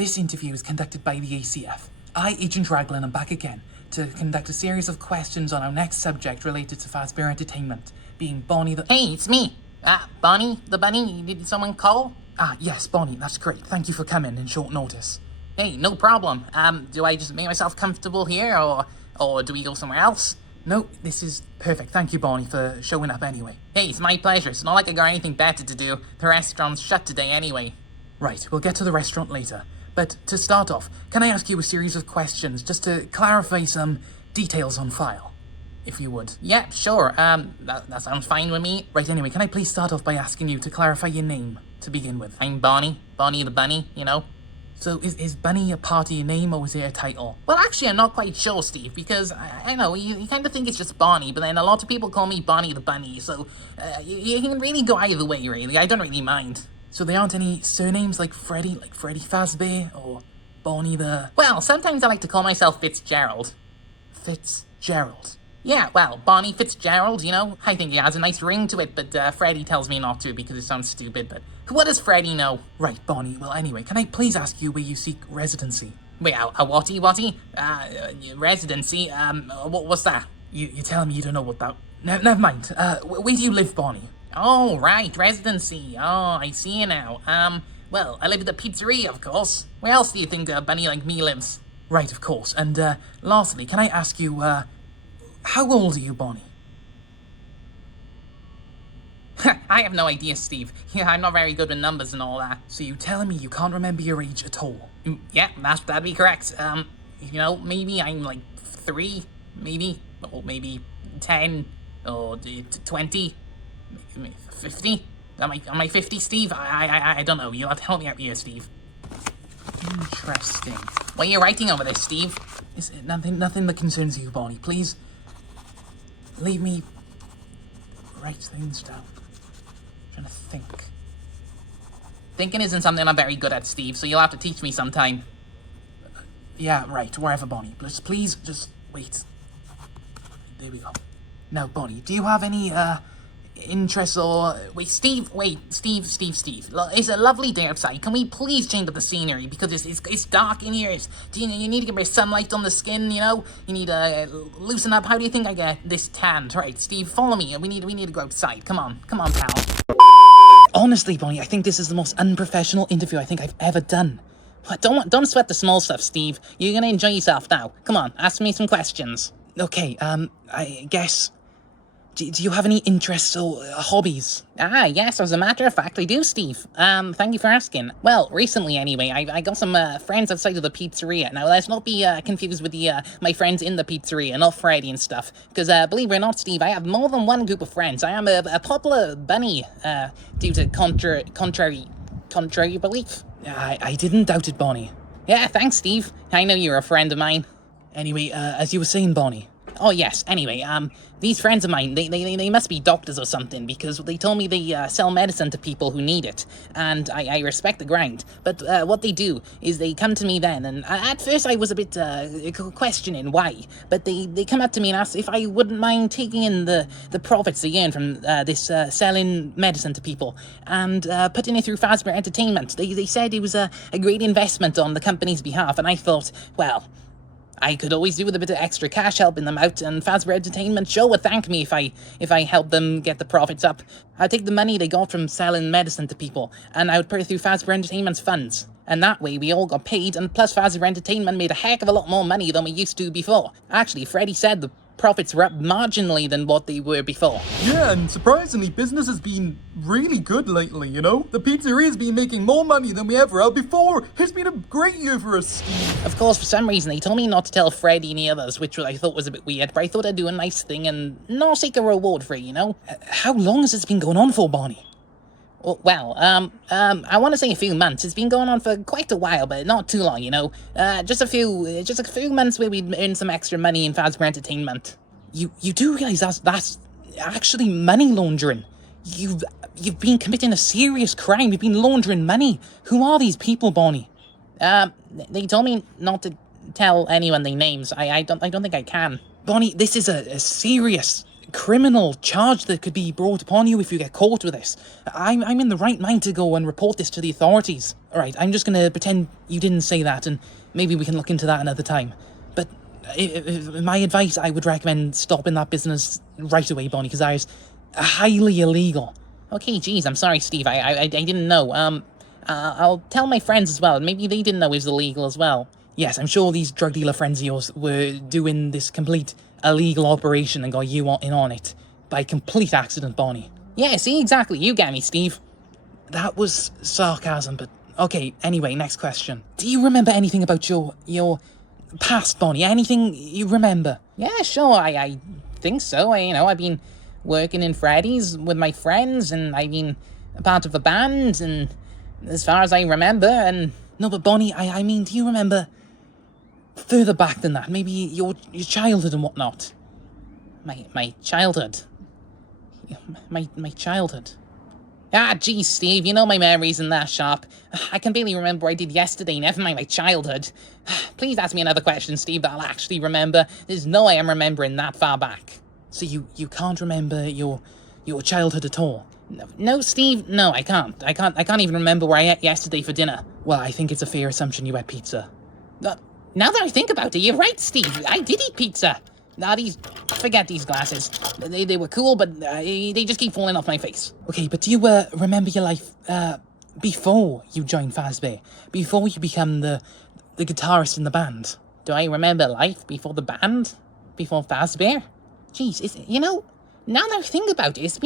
This interview is conducted by the ACF. I, Agent Raglan, am back again to conduct a series of questions on our next subject related to Fazbear Entertainment, being Bonnie the... Hey, it's me. Bonnie, the bunny. Did someone call? Yes, Bonnie, that's great. Thank you for coming in short notice. Hey, no problem. Do I just make myself comfortable here, or do we go somewhere else? No, this is perfect. Thank you, Bonnie, for showing up anyway. Hey, it's my pleasure. It's not like I got anything better to do. The restaurant's shut today anyway. Right, we'll get to the restaurant later. But to start off, can I ask you a series of questions just to clarify some details on file? If you would. Yeah, sure. That sounds fine with me. Right, anyway, can I please start off by asking you to clarify your name to begin with? I'm Bonnie. Bonnie the bunny, you know? So, is Bunny a part of your name, or is it a title? Well, actually, I'm not quite sure, Steve, because, I know, you kind of think it's just Bonnie, but then a lot of people call me Bonnie the bunny, so, you can really go either way, really. I don't really mind. So there aren't any surnames like Freddy Fazbear, or Bonnie the... Well, sometimes I like to call myself Fitzgerald. Fitzgerald? Yeah, well, Bonnie Fitzgerald, you know? I think he has a nice ring to it, but Freddy tells me not to because it sounds stupid, but what does Freddy know? Right, Bonnie. Well, anyway, can I please ask you where you seek residency? Wait, a whatty? Residency? What's that? You're telling me you don't know what that... Never mind. Where do you live, Bonnie? Oh, right, residency. Oh, I see you now. Well, I live at the pizzeria, of course. Where else do you think a bunny like me lives? Right, of course. And, lastly, can I ask you, how old are you, Bonnie? I have no idea, Steve. Yeah, I'm not very good with numbers and all that. So you telling me you can't remember your age at all? Yeah, that'd be correct. You know, maybe I'm like 3, maybe, or maybe 10, or 20, 50. Am I 50, Steve? I don't know. You'll have to help me out here, Steve. Interesting. What are you writing over there, Steve? Is it nothing that concerns you, Bonnie? Please leave me write things down. I'm trying to think. Thinking isn't something I'm very good at, Steve, so you'll have to teach me sometime. Yeah, right, wherever, Bonnie. Please, just wait. There we go. Now, Bonnie, do you have any, interests or... Steve. It's a lovely day outside. Can we please change up the scenery? Because it's dark in here. You need to get more sunlight on the skin, you know? You need to loosen up. How do you think I get this tanned? Right, Steve, follow me. We need to go outside. Come on, pal. Honestly, Bonnie, I think this is the most unprofessional interview I think I've ever done. Don't sweat the small stuff, Steve. You're gonna enjoy yourself now. Come on, ask me some questions. Okay, I guess... Do you have any interests or hobbies? Yes, as a matter of fact, I do, Steve. Thank you for asking. Well, recently, anyway, I got some, friends outside of the pizzeria. Now, let's not be, confused with my friends in the pizzeria, not Freddy and stuff. Because, believe it or not, Steve, I have more than one group of friends. I am a popular bunny, due to contrary belief. I didn't doubt it, Bonnie. Yeah, thanks, Steve. I know you're a friend of mine. Anyway, as you were saying, Bonnie. Oh, yes. Anyway, these friends of mine, they must be doctors or something, because they told me they sell medicine to people who need it, and I respect the grind. But what they do is they come to me then, and at first I was a bit questioning why, but they come up to me and ask if I wouldn't mind taking in the profits they earn from this selling medicine to people, and putting it through Fazbear Entertainment. They said it was a great investment on the company's behalf, and I thought, well... I could always do with a bit of extra cash helping them out, and Fazbear Entertainment sure would thank me if I helped them get the profits up. I'd take the money they got from selling medicine to people, and I would put it through Fazbear Entertainment's funds. And that way we all got paid, and plus Fazbear Entertainment made a heck of a lot more money than we used to before. Actually, Freddy said the profits were up marginally than what they were before. Yeah, and surprisingly, business has been really good lately, you know? The pizzeria's been making more money than we ever have before. It's been a great year for us, Steve. Of course, for some reason, they told me not to tell Freddy and the others, which I thought was a bit weird, but I thought I'd do a nice thing and not seek a reward for it, you know? How long has this been going on for, Bonnie? Well, I want to say a few months. It's been going on for quite a while, but not too long, you know. Just a few months where we earned some extra money in Fazbear Entertainment. You do realize that's actually money laundering. You've been committing a serious crime. You've been laundering money. Who are these people, Bonnie? They told me not to tell anyone their names. I don't think I can. Bonnie, this is a serious criminal charge that could be brought upon you if you get caught with this. I'm in the right mind to go and report this to the authorities. Alright, I'm just gonna pretend you didn't say that, and maybe we can look into that another time. But my advice, I would recommend stopping that business right away, Bonnie, because that is highly illegal. Okay, geez, I'm sorry, Steve. I didn't know. I'll tell my friends as well. Maybe they didn't know it was illegal as well. Yes, I'm sure these drug dealer friends of yours were doing this complete illegal operation and got you in on it by complete accident, Bonnie. Yeah, see, exactly. You get me, Steve. That was sarcasm, but okay, anyway, next question. Do you remember anything about your past, Bonnie? Anything you remember? Yeah, sure, I think so. I've been working in Freddy's with my friends, and I've been a part of a band, and as far as I remember, and... No, but Bonnie, I mean, do you remember further back than that? Maybe your childhood and whatnot? My childhood. My childhood. Ah, geez, Steve, you know my memory's in that sharp. I can barely remember what I did yesterday, never mind my childhood. Please ask me another question, Steve, that I'll actually remember. There's no way I'm remembering that far back. So you can't remember your childhood at all? No, Steve, no, I can't. I can't even remember where I ate yesterday for dinner. Well, I think it's a fair assumption you had pizza. Now that I think about it, you're right, Steve. I did eat pizza. Now forget these glasses. They were cool, but they just keep falling off my face. Okay, but do you remember your life before you joined Fazbear? Before you become the guitarist in the band? Do I remember life before the band? Before Fazbear? Jeez, now that I think about it,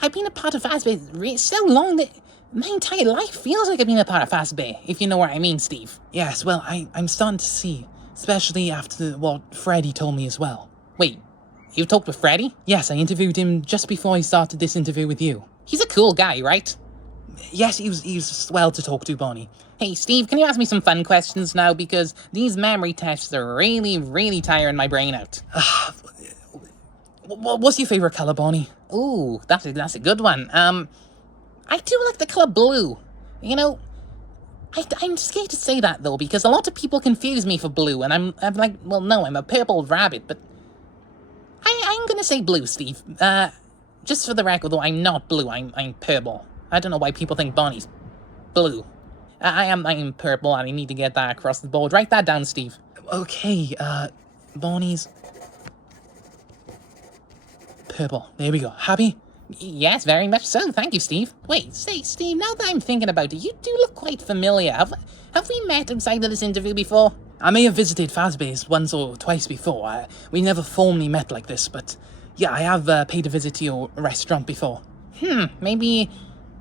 I've been a part of Fazbear so long that my entire life feels like I've been a part of Fazbear, if you know what I mean, Steve. Yes, well, I'm starting to see, especially after what Freddy told me as well. Wait, you talked with Freddy? Yes, I interviewed him just before I started this interview with you. He's a cool guy, right? Yes, he was swell to talk to, Bonnie. Hey, Steve, can you ask me some fun questions now? Because these memory tests are really, really tiring my brain out. What's your favourite colour, Bonnie? Ooh, that's a good one. I do like the colour blue. I'm scared to say that, though, because a lot of people confuse me for blue, and I'm like, well, no, I'm a purple rabbit, but I'm gonna say blue, Steve. Just for the record, though, I'm not blue, I'm purple. I don't know why people think Bonnie's blue. I'm purple, and I need to get that across the board. Write that down, Steve. Okay, Bonnie's purple. There we go. Happy? Yes, very much so. Thank you, Steve. Wait, say, Steve, now that I'm thinking about it, you do look quite familiar. Have we met outside of this interview before? I may have visited Fazbear's once or twice before. We never formally met like this, but yeah, I have paid a visit to your restaurant before. Maybe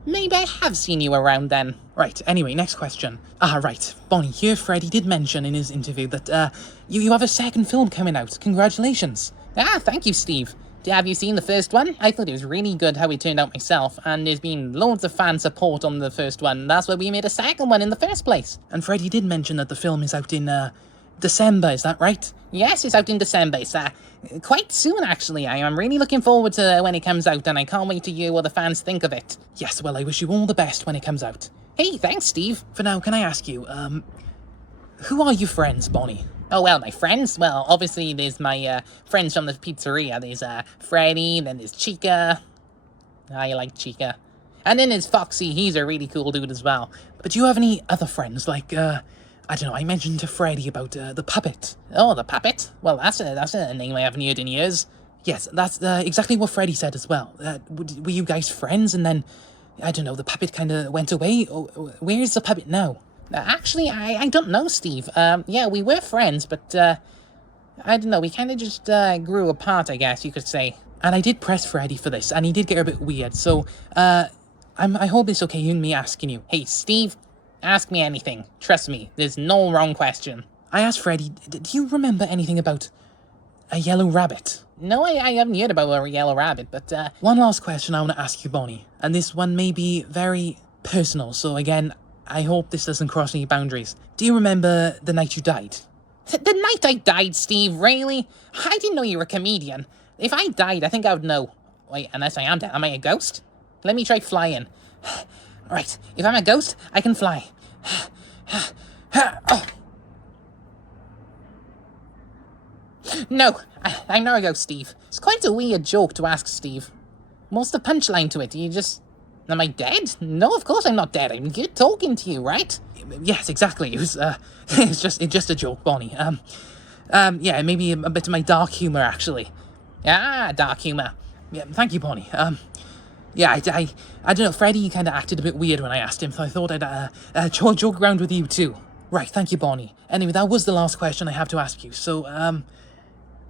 I have seen you around then. Right, anyway, next question. Right, Bonnie, here Freddy did mention in his interview that you have a second film coming out. Congratulations. Thank you, Steve. Have you seen the first one? I thought it was really good how it turned out myself, and there's been loads of fan support on the first one. That's why we made a second one in the first place. And Freddy did mention that the film is out in December, is that right? Yes, it's out in December. It's quite soon, actually. I am really looking forward to when it comes out, and I can't wait to hear what the fans think of it. Yes, well, I wish you all the best when it comes out. Hey, thanks, Steve. For now, can I ask you, who are your friends, Bonnie? Oh, well, my friends? Well, obviously, there's my friends from the pizzeria. There's Freddy, then there's Chica. I like Chica. And then there's Foxy. He's a really cool dude as well. But do you have any other friends, like, I don't know, I mentioned to Freddy about the puppet. Oh, the puppet? Well, that's a name I haven't heard in years. Yes, that's exactly what Freddy said as well. Were you guys friends, and then, I don't know, the puppet kind of went away? Where is the puppet now? Actually, I don't know, Steve. Yeah, we were friends, but, I don't know, we kind of just, grew apart, I guess you could say. And I did press Freddy for this, and he did get a bit weird, so, I hope it's okay in me asking you. Hey, Steve, ask me anything. Trust me, there's no wrong question. I asked Freddy, do you remember anything about a yellow rabbit? No, I haven't heard about a yellow rabbit, but, One last question I want to ask you, Bonnie, and this one may be very personal, so again, I hope this doesn't cross any boundaries. Do you remember the night you died? The night I died, Steve, really? I didn't know you were a comedian. If I died, I think I would know. Wait, unless I am dead, am I a ghost? Let me try flying. Right, if I'm a ghost, I can fly. No, I'm not a ghost, Steve. It's quite a weird joke to ask, Steve. What's the punchline to it? Am I dead? No, of course I'm not dead. I'm good talking to you, right? Yes, exactly. It was, it's just a joke, Bonnie. Yeah, maybe a bit of my dark humor, actually. Ah, dark humor. Yeah, thank you, Bonnie. Yeah, I don't know, Freddie kind of acted a bit weird when I asked him, so I thought I'd joke around with you too. Right, thank you, Bonnie. Anyway, that was the last question I have to ask you, so,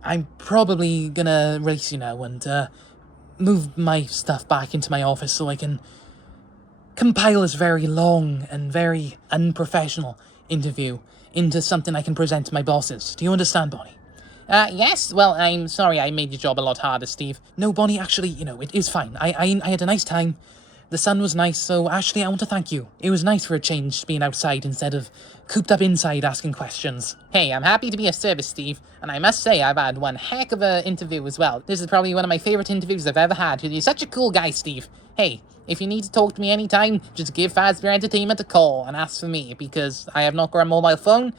I'm probably gonna release you now and, move my stuff back into my office so I can compile this very long and very unprofessional interview into something I can present to my bosses. Do you understand, Bonnie? Yes, well, I'm sorry I made your job a lot harder, Steve. No, Bonnie, actually, it is fine. I had a nice time. The sun was nice, so actually I want to thank you. It was nice for a change being outside instead of cooped up inside asking questions. Hey, I'm happy to be of service, Steve, and I must say I've had one heck of an interview as well. This is probably one of my favorite interviews I've ever had. You're such a cool guy, Steve. Hey, if you need to talk to me anytime, just give Fazbear Entertainment a call and ask for me, because I have not got a mobile phone,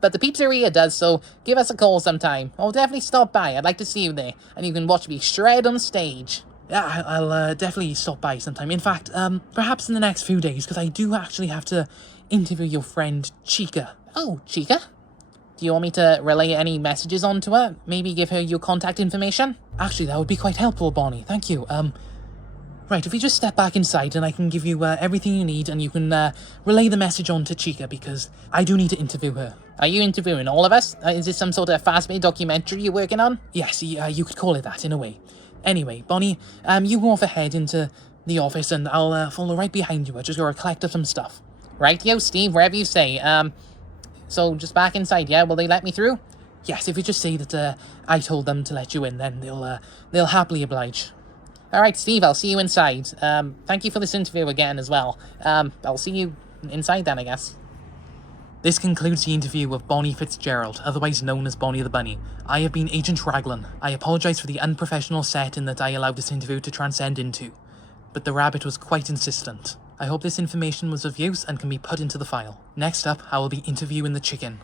but the pizzeria does, so give us a call sometime. I'll definitely stop by. I'd like to see you there, and you can watch me shred on stage. Yeah, I'll definitely stop by sometime. In fact, perhaps in the next few days, because I do actually have to interview your friend Chica. Oh, Chica? Do you want me to relay any messages on to her? Maybe give her your contact information? Actually, that would be quite helpful, Bonnie. Thank you. Right, if you just step back inside and I can give you everything you need and you can relay the message on to Chica because I do need to interview her. Are you interviewing all of us? Is this some sort of Fazbear documentary you're working on? Yes, you could call it that in a way. Anyway, Bonnie, you go off ahead into the office and I'll follow right behind you. I just gotta collect up some stuff. Right, yo, Steve, wherever you say. So just back inside, yeah? Will they let me through? Yes, if you just say that I told them to let you in, then they'll happily oblige. All right, Steve, I'll see you inside. Thank you for this interview again as well. I'll see you inside then, I guess. This concludes the interview of Bonnie Fitzgerald, otherwise known as Bonnie the Bunny. I have been Agent Raglan. I apologise for the unprofessional setting that I allowed this interview to transcend into, but the rabbit was quite insistent. I hope this information was of use and can be put into the file. Next up, I will be interviewing the chicken.